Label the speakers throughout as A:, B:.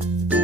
A: Thank you.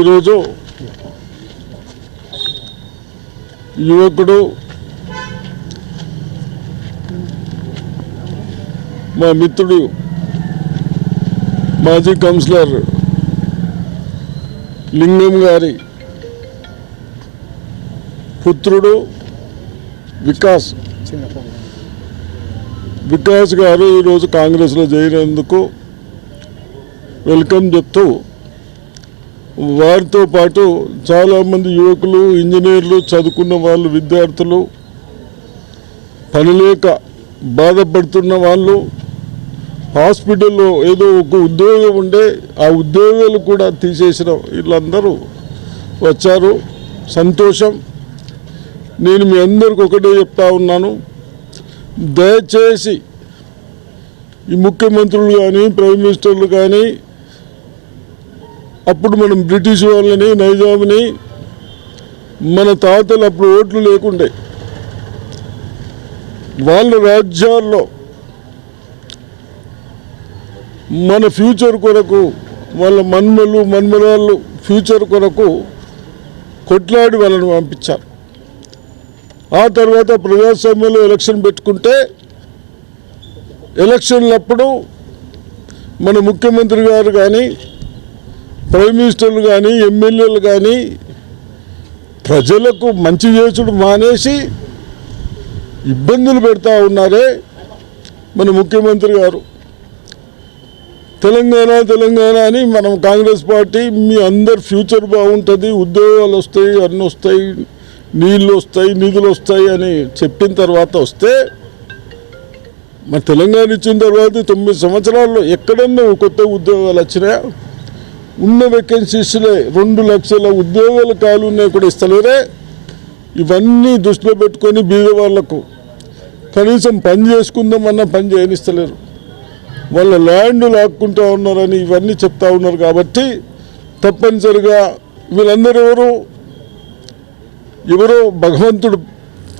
A: ఈరోజు యువకుడు మా మిత్రుడు మాజీ కౌన్సిలర్ లింగం గారి పుత్రుడు వికాస్. వికాస్ గారు ఈరోజు కాంగ్రెస్లో చేరినందుకు వెల్కమ్ చెప్తూ వారితో పాటు చాలామంది యువకులు ఇంజనీర్లు చదువుకున్న వాళ్ళు విద్యార్థులు పనిలేక బాధపడుతున్న వాళ్ళు హాస్పిటల్లో ఏదో ఒక ఉద్యోగం ఉండే ఆ ఉద్యోగాలు కూడా తీసేసిన వీళ్ళందరూ వచ్చారు. సంతోషం. నేను మీ అందరికి ఒకటే చెప్తా ఉన్నాను. దయచేసి ఈ ముఖ్యమంత్రులు కానీ ప్రైమ్ మినిస్టర్లు కానీ అప్పుడు మనం బ్రిటిష్ వాళ్ళని నైజాంని మన తాతలు అప్పుడు ఓట్లు లేకుండే. వాళ్ళ రాజ్యాల్లో మన ఫ్యూచర్ కొరకు వాళ్ళ మన్మలు మన్మరాళ్ళు ఫ్యూచర్ కొరకు కొట్లాడి వాళ్ళని పంపించారు. ఆ తర్వాత ప్రజాస్వామ్యంలో ఎలక్షన్ పెట్టుకుంటే ఎలక్షన్లప్పుడు మన ముఖ్యమంత్రి గారు కానీ ప్రైమ్ మినిస్టర్లు కానీ ఎమ్మెల్యేలు కానీ ప్రజలకు మంచి చేసుడు మానేసి ఇబ్బందులు పెడతా ఉన్నారే మన ముఖ్యమంత్రి గారు. తెలంగాణ తెలంగాణ అని మనం కాంగ్రెస్ పార్టీ మీ అందరు ఫ్యూచర్ బాగుంటుంది ఉద్యోగాలు వస్తాయి అన్నీ వస్తాయి నీళ్ళు వస్తాయి నిధులు వస్తాయి అని చెప్పిన తర్వాత వస్తే మన తెలంగాణ ఇచ్చిన తర్వాత తొమ్మిది సంవత్సరాల్లో ఎక్కడన్నా కొత్త ఉద్యోగాలు వచ్చినాయా? ఉన్న వేకెన్సీస్లే రెండు లక్షల ఉద్యోగాల కాలు ఉన్నాయి కూడా ఇస్తలేరే. ఇవన్నీ దృష్టిలో పెట్టుకొని బీద వాళ్ళకు కనీసం పని చేసుకుందామన్నా పని చేయనిస్తలేరు. వాళ్ళ ల్యాండ్ లాక్కుంటా ఉన్నారని ఇవన్నీ చెప్తా ఉన్నారు కాబట్టి తప్పనిసరిగా వీళ్ళందరూ ఎవరు? ఎవరో భగవంతుడు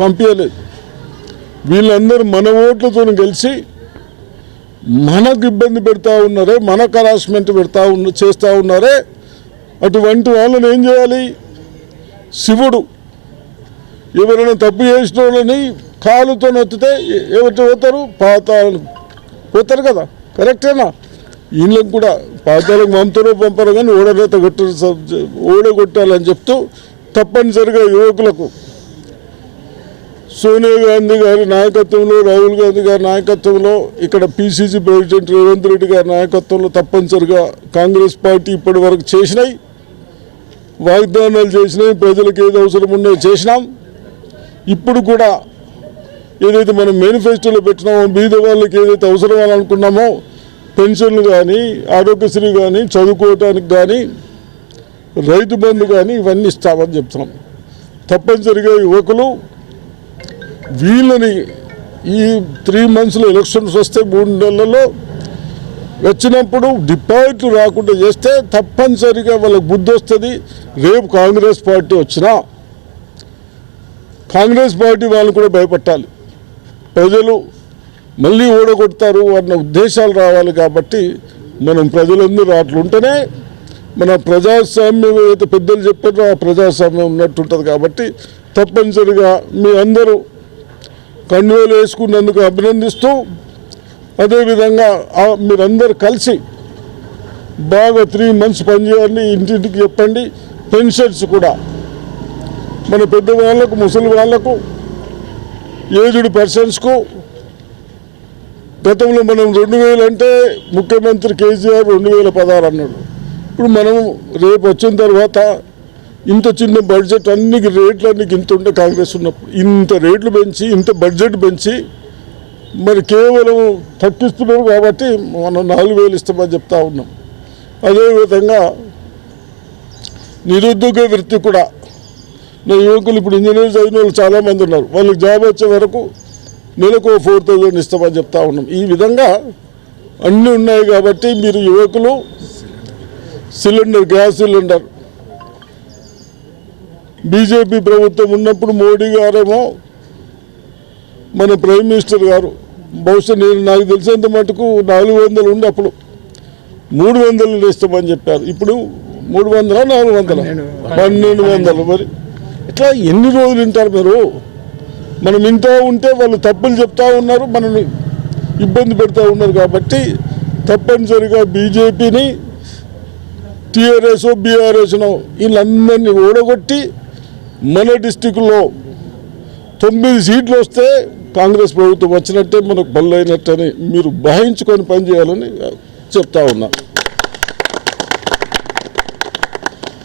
A: పంపించలేదు వీళ్ళందరూ మన ఓట్లతో కలిసి మనకు ఇబ్బంది పెడతా ఉన్నారే మనకు హరాస్మెంట్ పెడతా ఉన్న చేస్తూ ఉన్నారే అటువంటి వాళ్ళని ఏం చేయాలి? శివుడు. ఎవరైనా తప్పు చేసిన వాళ్ళని కాలుతో నొత్తితే ఎవరితో పోతారు? పాతాళం పోతారు కదా? కరెక్టేనా? వీళ్ళకి కూడా పాతాలకు మమతలో పంపరు కానీ ఓడరేత కొట్ట ఓడగొట్టాలని చెప్తూ తప్పనిసరిగా యువకులకు సోనియా గాంధీ గారి నాయకత్వంలో రాహుల్ గాంధీ గారి నాయకత్వంలో ఇక్కడ పిసిసి ప్రెసిడెంట్ రేవంత్ రెడ్డి గారి నాయకత్వంలో తప్పనిసరిగా కాంగ్రెస్ పార్టీ ఇప్పటి వరకు చేసినాయి. వాగ్దానాలు చేసినాయి ప్రజలకు ఏది అవసరం ఉన్నాయో చేసినాం. ఇప్పుడు కూడా ఏదైతే మనం మేనిఫెస్టోలో పెట్టినామో బీద వాళ్ళకి ఏదైతే అవసరం అని అనుకున్నామో పెన్షన్లు కానీ ఆరోగ్యశ్రీ కానీ చదువుకోవటానికి కానీ రైతు బంధు కానీ ఇవన్నీ ఇస్తామని చెప్తున్నాం. తప్పనిసరిగా యువకులు వీళ్ళని ఈ త్రీ మంత్స్లో ఎలక్షన్స్ వస్తే మూడు నెలల్లో వచ్చినప్పుడు డిపాజిట్లు రాకుండా చేస్తే తప్పనిసరిగా వాళ్ళకు బుద్ధి వస్తుంది రేపు కాంగ్రెస్ పార్టీ వచ్చినా కాంగ్రెస్ పార్టీ వాళ్ళు కూడా భయపట్టాలి. ప్రజలు మళ్ళీ ఓడగొడతారు అన్న ఉద్దేశాలు రావాలి కాబట్టి మనం ప్రజలందరూ అట్లుంటేనే మన ప్రజాస్వామ్యం ఏదైతే పెద్దలు చెప్పారో ఆ ప్రజాస్వామ్యం ఉన్నట్టుంటుంది కాబట్టి తప్పనిసరిగా మీ అందరూ కండువేలు వేసుకున్నందుకు అభినందిస్తూ అదేవిధంగా మీరందరు మీరందరూ కలిసి బాగా త్రీ మంత్స్ పనిచేయండి ఇంటింటికి చెప్పండి పెన్షన్స్ కూడా. మన పెద్దవాళ్ళకు ముసలి వాళ్ళకు ఏజ్డ్ పర్సన్స్కు గతంలో మనం రెండు అంటే ముఖ్యమంత్రి కేసీఆర్ రెండు వేల పదహారు అన్నాడు. ఇప్పుడు మనం రేపు వచ్చిన తర్వాత ఇంత చిన్న బడ్జెట్ అన్ని రేట్లు అన్ని ఇంత ఉండే కాంగ్రెస్ ఉన్నప్పుడు ఇంత రేట్లు పెంచి ఇంత బడ్జెట్ పెంచి మరి కేవలం తగ్గిస్తున్నారు కాబట్టి మనం నాలుగు వేలు ఇస్తామని చెప్తా ఉన్నాం. అదేవిధంగా నిరుద్యోగ వృత్తి కూడా నా యువకులు ఇప్పుడు ఇంజనీర్ చదివిన వాళ్ళు చాలామంది ఉన్నారు. వాళ్ళకి జాబ్ వచ్చే వరకు నెలకు ఫోర్ థౌజండ్ ఇస్తామని చెప్తా ఉన్నాం. ఈ విధంగా అన్నీ ఉన్నాయి కాబట్టి మీరు యువకులు సిలిండర్ గ్యాస్ సిలిండర్ బీజేపీ ప్రభుత్వం ఉన్నప్పుడు మోడీ గారేమో మన ప్రైమ్ మినిస్టర్ గారు. బహుశా నేను నాకు తెలిసినంత మటుకు నాలుగు వందలు ఉండి అప్పుడు. మూడు వందలు ఇస్తామని చెప్పారు. ఇప్పుడు మూడు వందల నాలుగు వందల? పన్నెండు వందలు మరి. ఇట్లా ఎన్ని రోజులు వింటారు మీరు? మనం ఇంటూ ఉంటే వాళ్ళు తప్పులు చెప్తా ఉన్నారు మనల్ని ఇబ్బంది పెడతా ఉన్నారు కాబట్టి తప్పనిసరిగా బీజేపీని టీఆర్ఎస్ బీఆర్ఎస్ను వీళ్ళందరినీ ఓడగొట్టి మన డిస్టిక్లో తొమ్మిది సీట్లు వస్తే కాంగ్రెస్ ప్రభుత్వం వచ్చినట్టే మనకు బల్లైనట్టని మీరు భావించుకొని పనిచేయాలని చెప్తా ఉన్నా.